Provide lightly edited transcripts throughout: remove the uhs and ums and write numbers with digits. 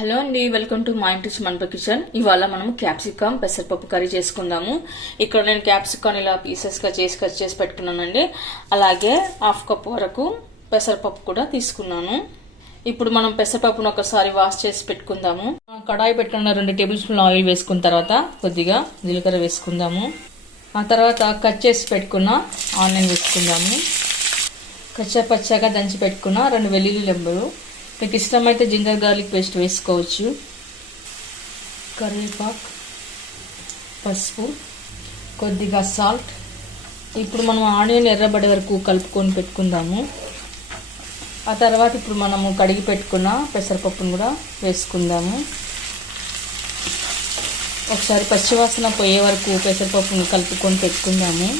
Hello అండి, welcome to మా ఇంటి మనప కిచెన్. ఇవాళ మనం క్యాప్సికమ్ పెసరపప్పు కర్రీ చేసుకుందాము. ఇక్కడ నేను క్యాప్సికమ్ ఇలా పీసెస్ గా చేసి కట్ చేసి పెట్టుకున్నానండి. అలాగే హాఫ్ కప్ వరకు పెసరపప్పు కూడా తీసుకున్నాను. ఇప్పుడు మనం పెసరపప్పును ఒకసారి వాష్ చేసి పెట్టుకుందాము. కడాయి పెట్టుకున్న 2 టేబుల్ స్పూన్ ఆయిల్ వేసుకున్న తర్వాత కొద్దిగా జీలకర్ర వేసుకుందాము. ఆ తర్వాత కట్ చేసి పెట్టుకున్న ఆనియన్ వేసుకుందాము. పచ్చగా దంచి పెట్టుకున్న 2 వెల్లుల్లి రెబ్బలు, మీకు ఇష్టమైతే జింజర్ గార్లిక్ పేస్ట్ వేసుకోవచ్చు. కరివేపాకు, పసుపు, కొద్దిగా సాల్ట్. ఇప్పుడు మనం ఆనియన్ ఎర్రబడే వరకు కలుపుకొని పెట్టుకుందాము. ఆ తర్వాత ఇప్పుడు మనము కడిగి పెట్టుకున్న పెసరపప్పును కూడా వేసుకుందాము. ఒకసారి పచ్చివాసన పోయే వరకు పెసరపప్పును కలుపుకొని పెట్టుకుందాము.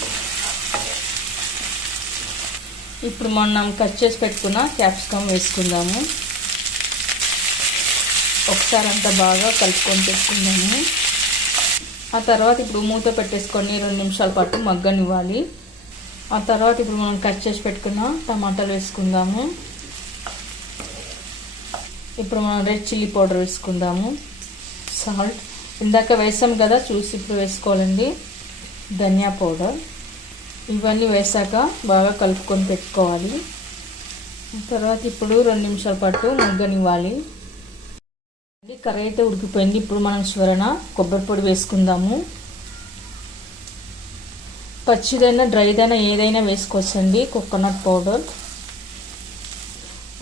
ఇప్పుడు మనం కట్ చేసి పెట్టుకున్న క్యాప్సికమ్ వేసుకుందాము. ఒకసారి అంతా బాగా కలుపుకొని పెట్టుకుందాము. ఆ తర్వాత ఇప్పుడు మూత పెట్టేసుకొని 2 నిమిషాల పాటు మగ్గనివ్వాలి. ఆ తర్వాత ఇప్పుడు మనం కట్ చేసి పెట్టుకున్న టమాటాలు వేసుకుందాము. ఇప్పుడు మనం రెడ్ చిల్లీ పౌడర్ వేసుకుందాము. సాల్ట్ ఇందాక వేసాం కదా, చూసి ఇప్పుడు వేసుకోవాలండి. ధనియా పౌడర్. ఇవన్నీ వేసాక బాగా కలుపుకొని పెట్టుకోవాలి. తర్వాత ఇప్పుడు 2 నిమిషాల పాటు మగ్గనివ్వాలి. కర్రీ అయితే ఉడికిపోయింది. ఇప్పుడు మనం చివరన కొబ్బరి పొడి వేసుకుందాము. పచ్చిదైనా డ్రైదైనా ఏదైనా వేసుకోవచ్చండి. Coconut powder.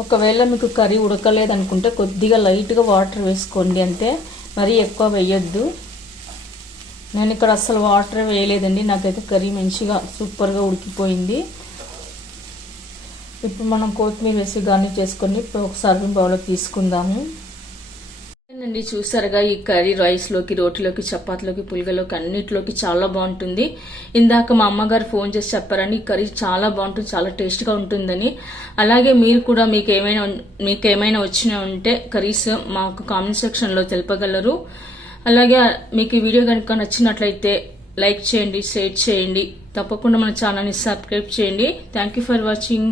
ఒకవేళ మీకు కర్రీ ఉడకలేదనుకుంటే కొద్దిగా లైట్గా వాటర్ వేసుకోండి, అంతే. మరీ ఎక్కువ వేయొద్దు. నేను ఇక్కడ అసలు వాటర్ వేయలేదండి. నాకైతే కర్రీ మంచిగా సూపర్గా ఉడికిపోయింది. ఇప్పుడు మనం కొత్తిమీర వేసి గార్నిష్ చేసుకొని ఇప్పుడు ఒక సర్వింగ్ బౌల్లోకి తీసుకుందాము. అండి, చూసారుగా ఈ కర్రీ రైస్లోకి, రోటీలోకి, చపాతీలోకి, పులిగలోకి అన్నిటిలోకి చాలా బాగుంటుంది. ఇందాక మా అమ్మగారు ఫోన్ చేసి చెప్పారని ఈ కర్రీ చాలా బాగుంటుంది, చాలా టేస్ట్గా ఉంటుందని. అలాగే మీరు కూడా మీకు ఏమైనా వచ్చినా ఉంటే కర్రీస్ మాకు కామెంట్ సెక్షన్లో తెలుపగలరు. అలాగే మీకు ఈ వీడియో కనుక నచ్చినట్లయితే లైక్ చేయండి, షేర్ చేయండి. తప్పకుండా మన ఛానల్ని సబ్స్క్రైబ్ చేయండి. Thank you for watching.